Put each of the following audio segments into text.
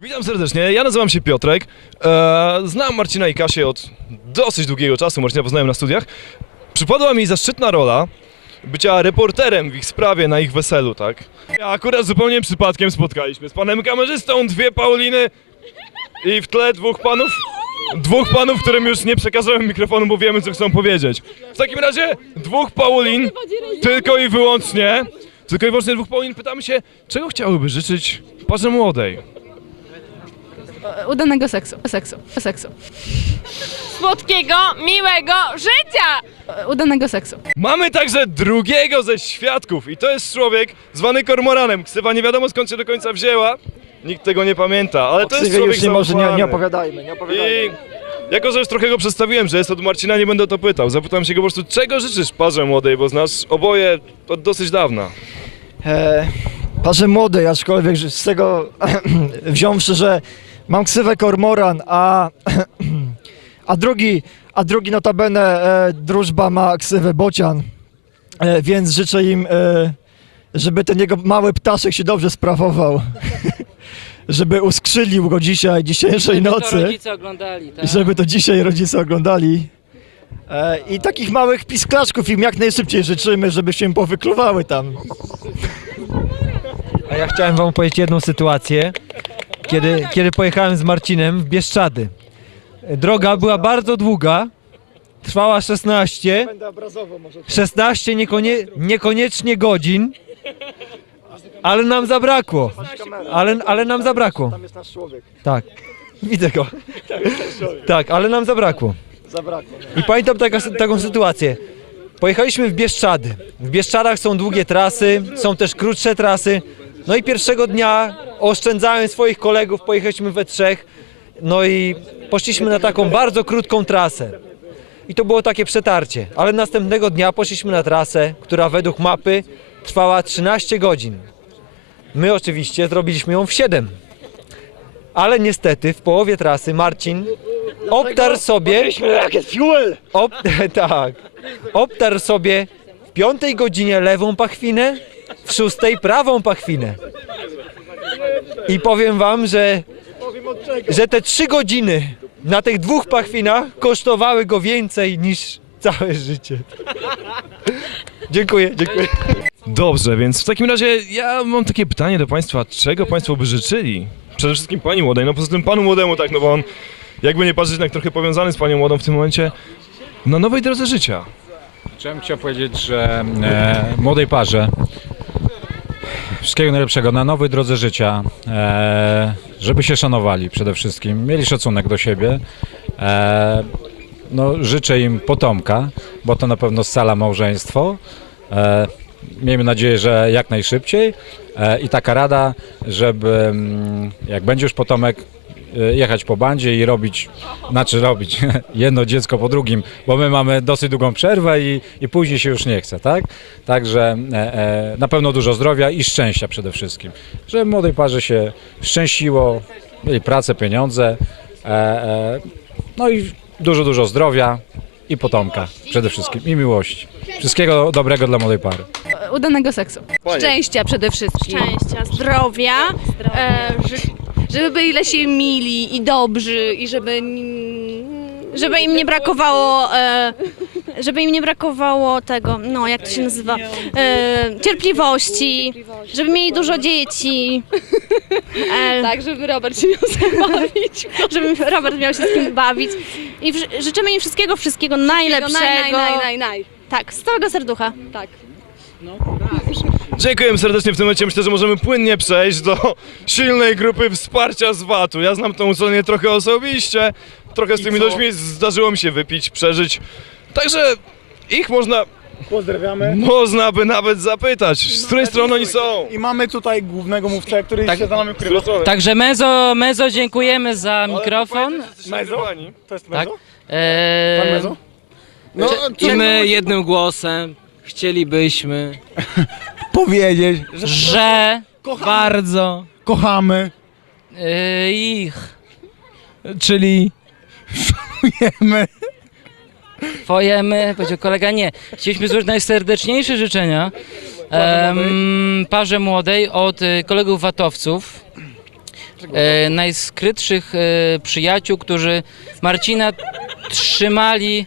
Witam serdecznie, ja nazywam się Piotrek. E, znam Marcina i Kasię od dosyć długiego czasu, Marcina poznałem na studiach. Przypadła mi zaszczytna rola bycia reporterem w ich sprawie na ich weselu, tak? Ja akurat zupełnie przypadkiem spotkaliśmy z panem kamerzystą dwie Pauliny i w tle dwóch panów, dwóch panów, którym już nie przekażemy mikrofonu, bo wiemy co chcą powiedzieć. W takim razie dwóch Paulin, tylko i wyłącznie, tylko i wyłącznie dwóch Paulin pytamy się, czego chciałyby życzyć parze młodej? Udanego seksu, seksu, seksu. słodkiego, miłego życia! Udanego seksu. Mamy także drugiego ze świadków i to jest człowiek zwany Kormoranem. Ksywa nie wiadomo skąd się do końca wzięła, nikt tego nie pamięta, ale to jest człowiek już nie może, nie, zaufany. nie opowiadajmy, nie I opowiadajmy. jako, że już trochę go przedstawiłem, że jest od Marcina, nie będę to pytał. Zapytam się go po prostu, czego życzysz parze młodej, bo znasz oboje od dosyć dawna. E, parze młodej, aczkolwiek że z tego wziąwszy, że mam ksywę Kormoran, a, a drugi, a drugi notabene e, drużba ma ksywę Bocian, e, więc życzę im, e, żeby ten jego mały ptaszek się dobrze sprawował. żeby uskrzylił go dzisiaj, dzisiejszej Żeby to nocy. rodzice oglądali, tak? I żeby to dzisiaj rodzice oglądali. E, I takich małych pisklaczków im jak najszybciej życzymy, żeby się powykluwały tam. A ja chciałem wam powiedzieć jedną sytuację, kiedy, kiedy pojechałem z Marcinem w Bieszczady. Droga była bardzo długa, trwała 16, Będę obrazowo może. 16 niekonie, niekoniecznie godzin, ale nam zabrakło. Ale, ale nam zabrakło. Tam jest nasz człowiek. Tak, widzę go. Tak, ale nam zabrakło. Zabrakło. I pamiętam taka, taką sytuację. Pojechaliśmy w Bieszczady. W Bieszczadach są długie trasy, są też krótsze trasy. No i pierwszego dnia oszczędzałem swoich kolegów, pojechaliśmy we trzech. No i poszliśmy na taką bardzo krótką trasę. I to było takie przetarcie. Ale następnego dnia poszliśmy na trasę, która według mapy trwała 13 godzin. My oczywiście zrobiliśmy ją w 7. Ale niestety w połowie trasy Marcin obtarł sobie! Ob, tak. Obtarł sobie w piątej godzinie lewą pachwinę, w szóstej prawą pachwinę. I powiem wam, że, że te trzy godziny na tych dwóch pachwinach kosztowały go więcej niż całe życie. Dziękuję, dziękuję. Dobrze, więc w takim razie ja mam takie pytanie do Państwa, czego Państwo by życzyli? Przede wszystkim Pani młodej, no poza tym Panu młodemu tak, no bo on jakby nie patrzeć, jednak trochę powiązany z Panią młodą w tym momencie, na nowej drodze życia. Chciałem chciał powiedzieć, że e, młodej parze wszystkiego najlepszego na nowej drodze życia, e, żeby się szanowali przede wszystkim, mieli szacunek do siebie. E, no, życzę im potomka, bo to na pewno scala małżeństwo. E, miejmy nadzieję, że jak najszybciej. E, I taka rada, żeby mm, jak będzie już potomek, jechać po bandzie i robić, znaczy robić jedno dziecko po drugim, bo my mamy dosyć długą przerwę i, i później się już nie chce, tak? Także e, e, na pewno dużo zdrowia i szczęścia przede wszystkim. Żeby młodej parze się szczęściło, mieli pracę, pieniądze, e, e, no i dużo, dużo zdrowia i potomka przede wszystkim i miłości. Wszystkiego dobrego dla młodej pary. Udanego seksu. Szczęścia przede wszystkim. Szczęścia, zdrowia, e, ży, żeby byli dla siebie mili i dobrzy i żeby, żeby im nie brakowało, e, żeby im nie brakowało tego, no jak to się nazywa, e, cierpliwości, żeby mieli dużo dzieci. E, tak, żeby Robert się miał z kim bawić. Żeby Robert miał się z kim bawić. I życzymy im wszystkiego, wszystkiego najlepszego. Naj, naj, naj, naj. Tak, z całego serducha. Tak. Dziękuję serdecznie w tym momencie. Myślę, że możemy płynnie przejść do silnej grupy wsparcia z VAT-u. Ja znam tą uczelnię trochę osobiście. Trochę z tymi ludźmi zdarzyło mi się wypić, przeżyć. Także ich można, Pozdrawiamy. można by nawet zapytać, z której strony oni są. I mamy tutaj głównego mówcę, który Tak. się za nami ukrywa. Także Mezo, Mezo dziękujemy za mikrofon. Mezo? To jest Tak. Mezo? Eee, Pan Mezo? No, I my jednym głosem chcielibyśmy powiedzieć, że że kochamy, bardzo kochamy, e, ich, czyli wiemy. twojemy, powiedział kolega, nie. Chcieliśmy złożyć najserdeczniejsze życzenia em, parze młodej od e, kolegów watowców. e, najskrytszych e, przyjaciół, którzy Marcina trzymali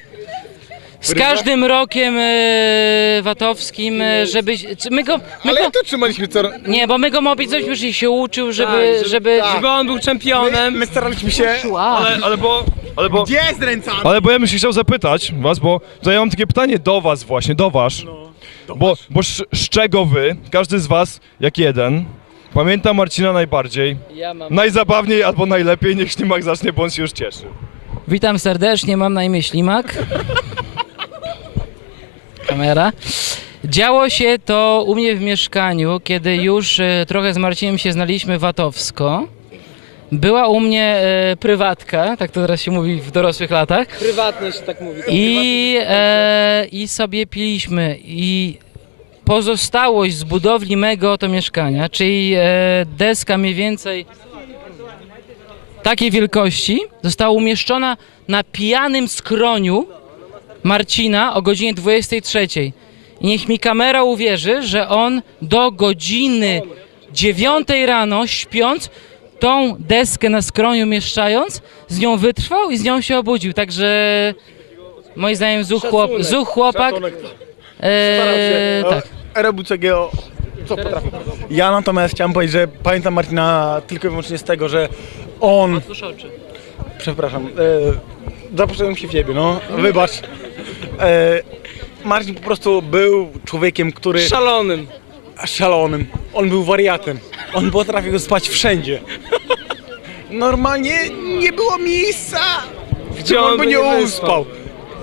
z każdym rokiem e, watowskim, e, żeby... My go, my Ale go, to trzymaliśmy co... nie, bo my go mobilizowaliśmy, żeby się uczył, żeby... żeby, Żeby on był czempionem. My staraliśmy się... Ale, ale bo... Ale bo... Gdzie z ręcami? Ale bo ja bym się chciał zapytać was, bo to ja mam takie pytanie do was właśnie, do was. Bo, bo z, z czego wy, każdy z was jak jeden, pamięta Marcina najbardziej, ja mam... najzabawniej albo najlepiej, niech Ślimak zacznie, bo on się już cieszy. Witam serdecznie, mam na imię Ślimak. Kamera. Działo się to u mnie w mieszkaniu, kiedy już e, trochę z Marcinem się znaliśmy watowsko. Była u mnie e, prywatka, tak to teraz się mówi w dorosłych latach. Prywatnie się tak mówi. I, e, I sobie piliśmy. I pozostałość z budowli mego oto mieszkania, czyli e, deska mniej więcej takiej wielkości, została umieszczona na pijanym skroniu Marcina o godzinie 23. I niech mi kamera uwierzy, że on do godziny 9 rano śpiąc, tą deskę na skroniu mieszczając, z nią wytrwał i z nią się obudził. Także moim zdaniem zuch, chłop, zuch chłopak. E, tak. Co potrafił. Ja natomiast chciałem powiedzieć, że pamiętam Marcina tylko i wyłącznie z tego, że on... Przepraszam, e, zaprosiłem się w ciebie, no, wybacz. E, Marcin po prostu był człowiekiem, który... Szalonym. szalonym. On był wariatem. On potrafił spać wszędzie. Normalnie nie było miejsca, którym on by nie uspał.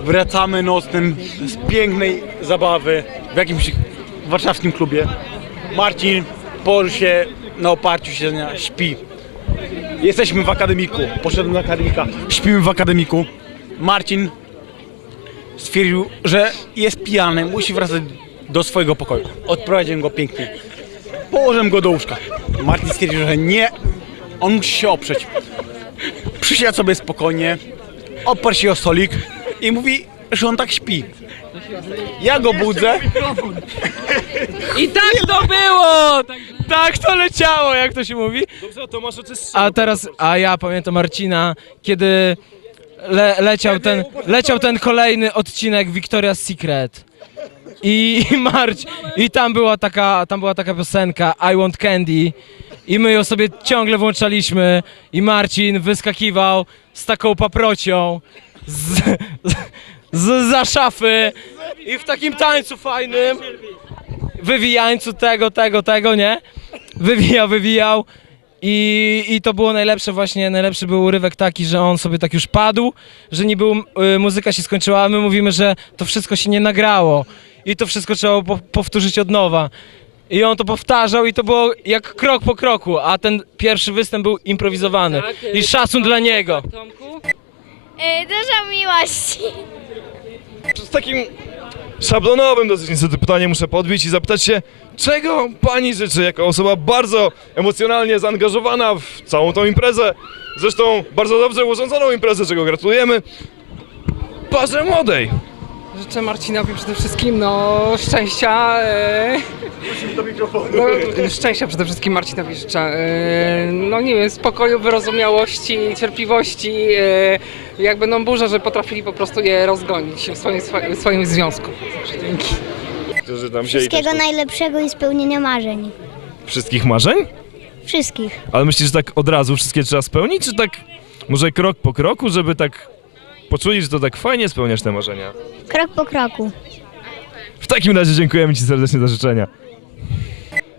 Wracamy nocnym z pięknej zabawy w jakimś warszawskim klubie. Marcin położył się na oparciu siedzenia, śpi. Jesteśmy w akademiku. Poszedłem do akademika. Śpimy w akademiku. Marcin stwierdził, że jest pijany, musi wracać do swojego pokoju. Odprowadziłem go pięknie. Położyłem go do łóżka. Martin stwierdził, że nie, on musi się oprzeć. Przysiadł sobie spokojnie, oparł się o stolik i mówi, że on tak śpi. Ja go budzę, I tak to było! Tak to leciało, jak to się mówi. Dobrze, A teraz, a ja pamiętam Marcina, kiedy le, leciał, ten, leciał ten kolejny odcinek Victoria's Secret. I, Marć, i tam była taka, tam była taka piosenka I Want Candy i my ją sobie ciągle włączaliśmy i Marcin wyskakiwał z taką paprocią z, z, za szafy i w takim tańcu fajnym wywijańcu tego, tego, tego, nie? Wywijał, wywijał i, i to było najlepsze właśnie, najlepszy był urywek taki, że on sobie tak już padł, że nie był, y, muzyka się skończyła, a my mówimy, że to wszystko się nie nagrało i to wszystko trzeba po, powtórzyć od nowa. I on to powtarzał i to było jak krok po kroku, a ten pierwszy występ był improwizowany. I szacun dla niego. Tomku? Dużo miłości. Z takim szablonowym dosyć niestety pytanie muszę podbić i zapytać się, czego pani życzy jako osoba bardzo emocjonalnie zaangażowana w całą tą imprezę, zresztą bardzo dobrze urządzoną imprezę, czego gratulujemy, parze młodej. Życzę Marcinowi przede wszystkim no, szczęścia. E, no, szczęścia przede wszystkim Marcinowi życzę. E, no nie wiem, spokoju, wyrozumiałości, cierpliwości. E, jak będą burze, że potrafili po prostu je rozgonić w swoim, w swoim związku. Dzięki. Którzy tam się Wszystkiego najlepszego i spełnienia marzeń. Wszystkich marzeń? Wszystkich. Ale myślisz, że tak od razu wszystkie trzeba spełnić, czy tak może krok po kroku, żeby tak poczuli, że to tak fajnie spełniasz te marzenia? Krok po kroku. W takim razie dziękujemy Ci serdecznie za życzenia.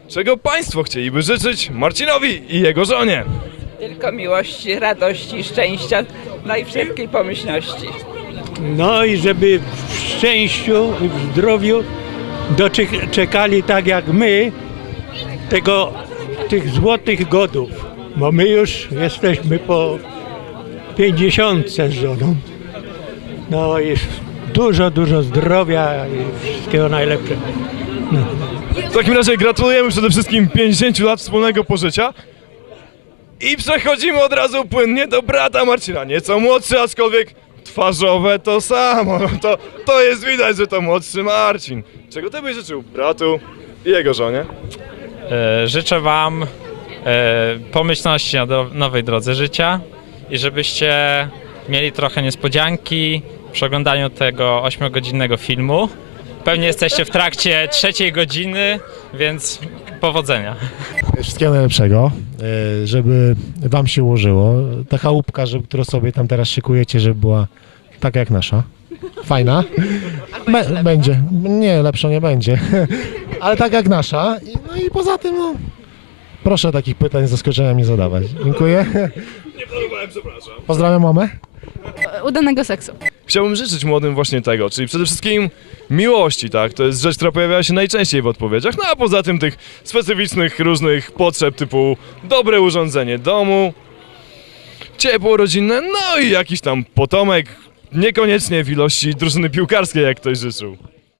Czego Państwo chcieliby życzyć Marcinowi i jego żonie? Tylko miłości, radości, szczęścia, no i wszelkiej pomyślności. No i żeby w szczęściu i w zdrowiu doczekali tak jak my tego, tych złotych godów. Bo my już jesteśmy po 50 z żoną. No i dużo, dużo zdrowia i wszystkiego najlepszego. W takim razie gratulujemy przede wszystkim 50 lat wspólnego pożycia. I przechodzimy od razu płynnie do brata Marcina. Nieco młodszy, aczkolwiek twarzowe to samo. No To, to jest widać, że to młodszy Marcin. Czego ty byś życzył bratu i jego żonie? E, życzę Wam e, pomyślności na do, nowej drodze życia i żebyście mieli trochę niespodzianki przy oglądaniu tego 8-godzinnego filmu. Pewnie jesteście w trakcie trzeciej godziny, więc powodzenia. Wszystkiego najlepszego, e, żeby wam się ułożyło. Ta chałupka, żeby, którą sobie tam teraz szykujecie, żeby była taka jak nasza. Fajna. Be- będzie. Nie, lepsza nie będzie. Ale tak jak nasza. I, no i poza tym, no, proszę takich pytań z zaskoczenia mi zadawać. Dziękuję. Nie planowałem, przepraszam. Pozdrawiam mamę. Udanego seksu. Chciałbym życzyć młodym właśnie tego, czyli przede wszystkim miłości, tak? To jest rzecz, która pojawia się najczęściej w odpowiedziach, no a poza tym tych specyficznych różnych potrzeb typu dobre urządzenie domu, ciepło rodzinne, no i jakiś tam potomek, niekoniecznie w ilości drużyny piłkarskiej, jak ktoś życzył.